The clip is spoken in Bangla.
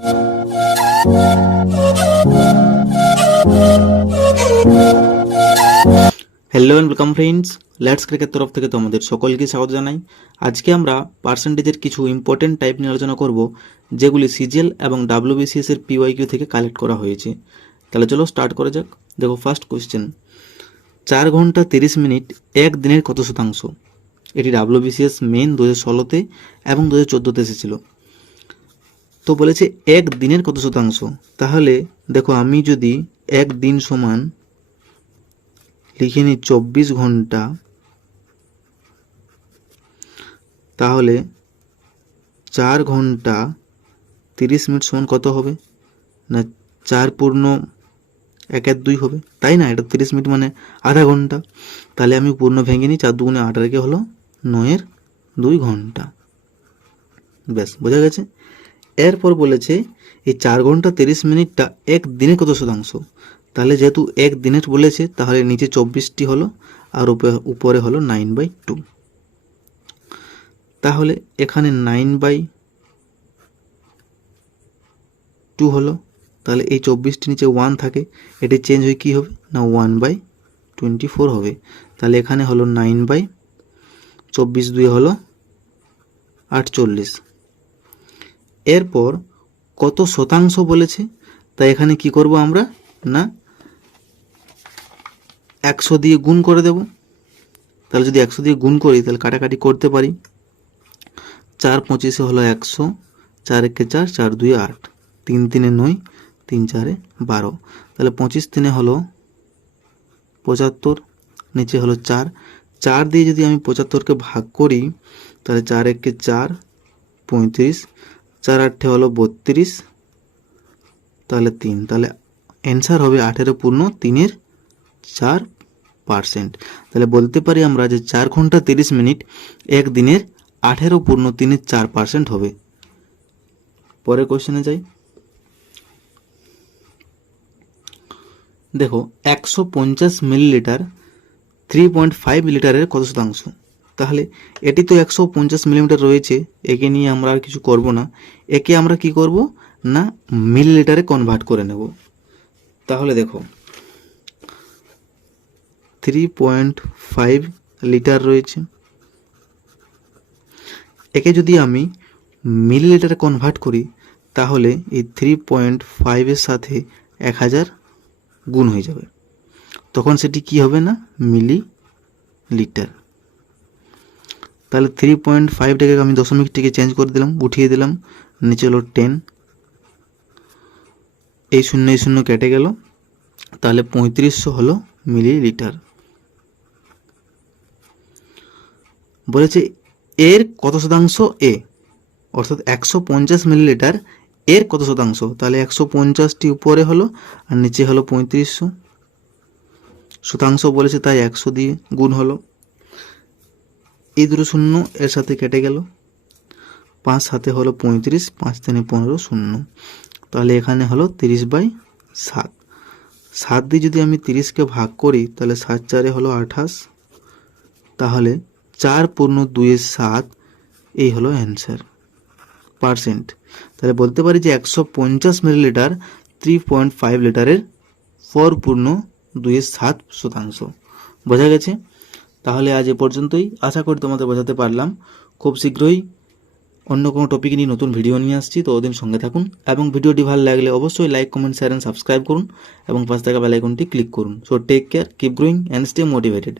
Hello and welcome friends, Let's Cricket তরফ থেকে তোমাদের সকলকে স্বাগত জানাই। আজকে আমরা পার্সেন্টেজের কিছু ইম্পর্টেন্ট টাইপ নিয়ে আলোচনা করব, যেগুলি সিজিএল এবং ডাব্লিউবিসিএস এর পিওয়াইকিউ থেকে কালেক্ট করা হয়েছে। তাহলে চলো স্টার্ট করা যাক। দেখো, ফার্স্ট কোয়েশ্চেন, 4 ঘন্টা 30 মিনিট এক দিনের কত শতাংশ? এটি ডাব্লিউবিসিএস মেন 2016-তে এবং 2014-তে এসেছিল। তো বলেছে এক দিনের কত শতাংশ। তাহলে দেখো, আমি যদি এক দিন সমান লিখে নিই 24 ঘন্টা, তাহলে 4 ঘন্টা 30 মিনিট সমান কত হবে না? 4 পূর্ণ 1/2 হবে, তাই না? এটা 30 মিনিট মানে আধা ঘন্টা। তাহলে আমি পূর্ণ ভেঙে নিই, 4 দুগুণে 8 রেখে হলো 9/2 ঘন্টা। ব্যাস, বোঝা গেছে। এরপর বলেছে এই 4 ঘন্টা 30 মিনিটটা এক দিনের কত শতাংশ। তাহলে যেহেতু এক দিনের বলেছে, তাহলে নিচে 24টি হলো আর উপরে হলো 9/2। তাহলে এখানে 9/2 হলো। তাহলে এই 24টি নিচে 1 থাকে, এটি চেঞ্জ হয়ে কী হবে না 1/24 হবে। তাহলে এখানে হলো 9/24, 2 হলো 48। এরপর কত শতাংশ বলেছে, তাই এখানে কি করব আমরা না 100 দিয়ে গুণ করে দেব। তাহলে যদি 100 দিয়ে গুণ করি তাহলে কাটাকাটি করতে পারি। 4 25 হলো 100, 4 1 4, 4 2 8, 3 3 9, 3 4 12। তাহলে 25 3 হলো 75, নিচে হলো 4। 4 দিয়ে যদি আমি 75কে ভাগ করি তাহলে 4 1 4, 35, 4 8 হলো 32, তাহলে 3। তাহলে অ্যান্সার হবে 18.3%। তাহলে বলতে পারি আমরা যে 4 ঘন্টা 30 মিনিট এক দিনের 18.34% হবে। পরের কোশ্চেনে যাই। দেখো, 150 মিলিলিটার 3.5 লিটারের কত শতাংশ? তাহলে এটি তো 150 মিলিমিটার রয়েছে, একে নিয়ে আমরা আর কিছু করব না। একে আমরা কি করব না মিলিলিটারে কনভার্ট করে নেব। তাহলে দেখো, 3.5 লিটার রয়েছে, একে যদি আমি মিলিলিটারে কনভার্ট করি তাহলে এই 3.5-এর সাথে 1000 গুণ হয়ে যাবে, তখন সেটি কি হবে না মিলি লিটার। তাহলে 3.5টাকে আমি দশমিকটিকে চেঞ্জ করে দিলাম, উঠিয়ে দিলাম, নিচে হলো 10, এই শূন্য কেটে গেল, তাহলে 3500 হলো মিলিলিটার। বলেছে এর কত শতাংশ এ, অর্থাৎ 150 মিলিলিটার এর কত শতাংশ। তাহলে 150টি উপরে হলো আর নিচে হলো 3500, শতাংশ বলেছে তাই 100 দিয়ে গুণ হলো। এই দুটো শূন্য এর সাথে কেটে গেল, 5 হাতে হলো 35, 5 3 15, 0। তাহলে এখানে হলো 30/7। 7 দিয়ে যদি আমি 30কে ভাগ করি তাহলে 7 4 হলো 28, তাহলে 4/2/7 এই হলো অ্যান্সার পার্সেন্ট। তাহলে বলতে পারি যে 150 মিলিলিটার 3.5 লিটারের 4/2/7 শতাংশ। বোঝা গেছে? তাহলে আজ এ পর্যন্তই, আশা করি তোমাদের বোঝাতে পারলাম। খুব শীঘ্রই অন্য কোনো টপিক নিয়ে নতুন ভিডিও নিয়ে আসছি, তো ওদিন সঙ্গে থাকুন। এবং ভিডিওটি ভালো লাগলে অবশ্যই like comment share and subscribe করুন এবং পাশে থাকা বেল আইকনটি ক্লিক করুন। So take care, keep growing and stay motivated.